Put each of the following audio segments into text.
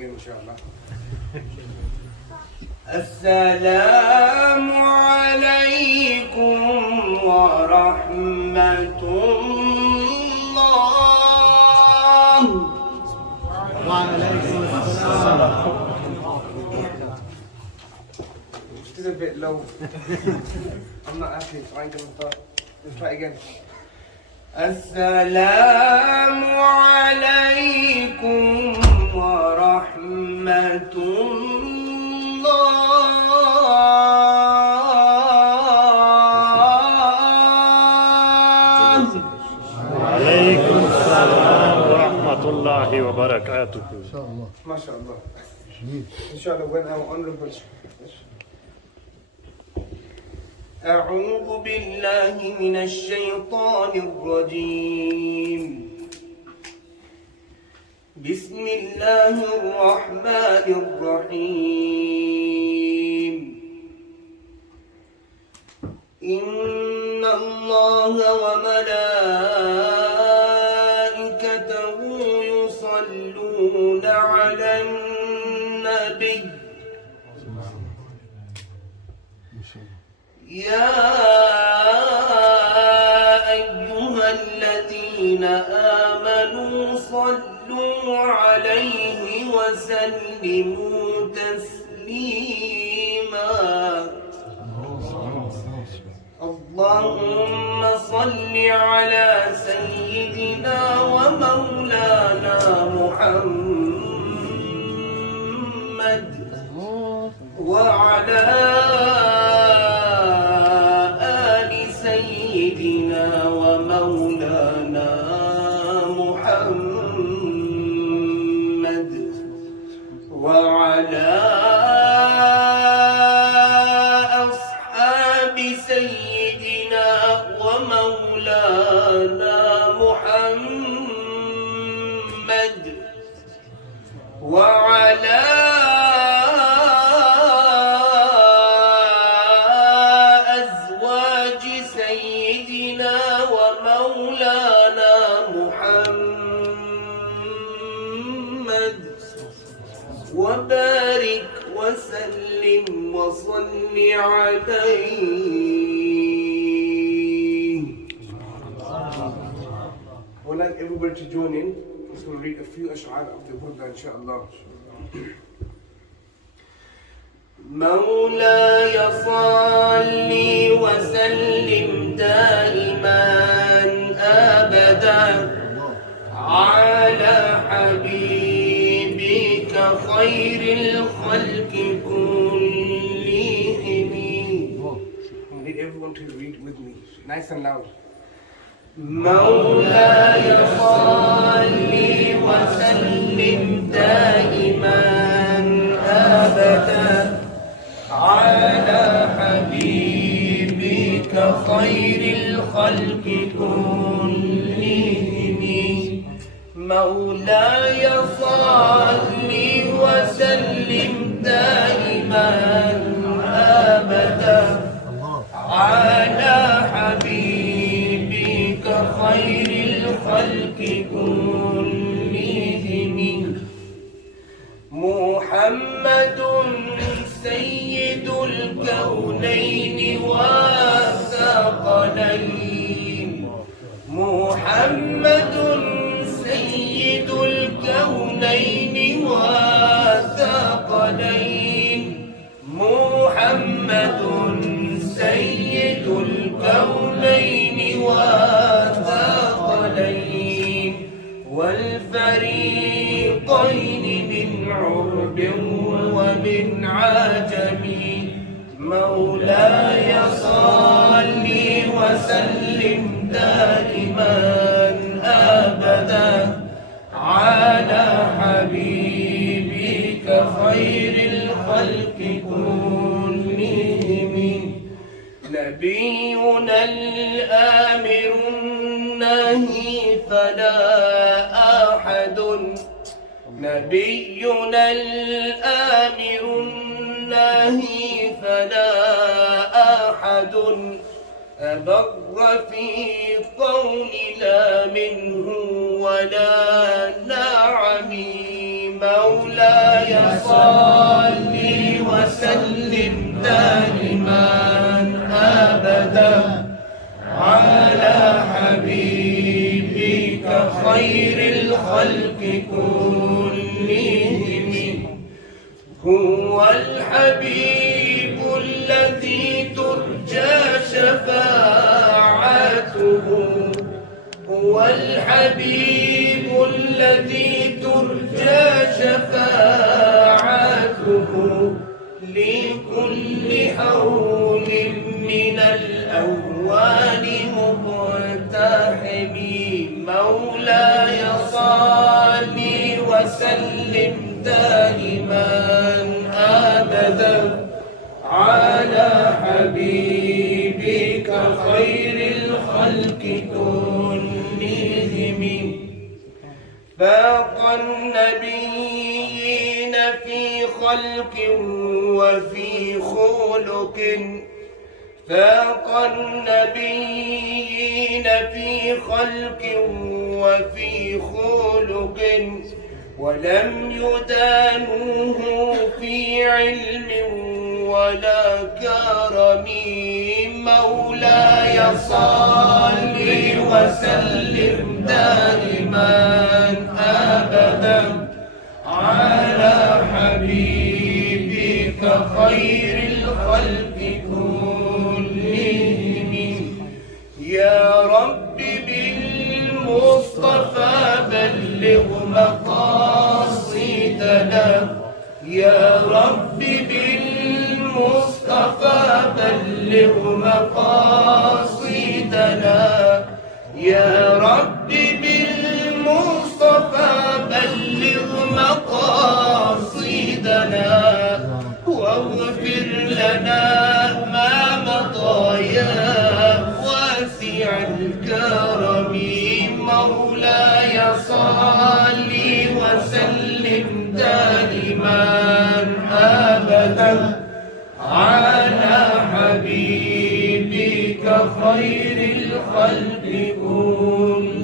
again, inshallah. السلام عليكم ورحمة الله. وعليكم السلام. Still a bit low. I'm not happy. Trying to start. Let's try again. السلام عليكم ورحمة الله. وعليكم السلام ورحمة الله وبركاته. ما شاء الله. Inshallah, when our honorable أعوذ بالله من الشيطان الرجيم. بسم الله الرحمن الرحيم. إن الله وملائكته يصلون على النبي يا أيها الذين آمنوا صلوا عليه وسلموا تسليما. اللهم صل على سيدنا ومولانا محمد وعلى ومولانا محمد وعلى أصحاب سيدنا ومولانا محمد وعلى أزواج سيدنا ومولانا محمد وبارك وسلم وصل عليه. I would like everybody to join in. Just going to read a few ash'ar of the Burda, inshallah. مولاي صل وسلم دائما أبدا على حبيبك خير الخلق كلهم. I need everyone to read with me, nice and loud. مولاي صل وسلم دائما أبدا على حبيبك خير الخلق كلهم. مولاي صل وسلم دائما أبدا على حبيبك خير الخلق كلهم. محمد سيد الكونين والثقلين. محمد سيد الكونين والثقلين. محمد سيد الكونين والثقلين والفريقين من عرب ومن عجم. مولاي صل وسلم دائما أبدا على حبيبك خير الخلق كلهم. نبينا الآمر النهي فلا أحد. نبينا الآمر النهي فلا أحد أبر في قول لا منه ولا نعم. مولاي صل وسلم دائما أبدا على حبيبك خير الخلق كلهم. هو الحبيب الذي ترجى شفاعته، هو الحبيب الذي ترجى شفاعته لكل حول من الأهوال مقتحم. مولاي صل وسلم دائما أبدا على حبيبك خير الخلق كلهم. فاق النبيين في خلق وفي خلق، فاق النبيين في خلق وفي خلق، ولم يدانوه في علم ولا كرم. مولاي صل وسلم دائما أبدا على حبيبك خير الخلق كلهم. يا رب بالمصطفى بلغ مقاصدنا، يا رب بالمصطفى بلغ مقاصدنا، يا رب بالمصطفى بلغ مقاصدنا، واغفر لنا ما مضى يا واسع الكرم. مولاي صل وسلم دائما أبدا على حبيبك خير الخلق كلهم.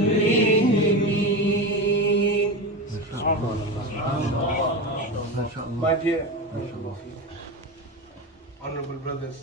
My dear honorable brothers,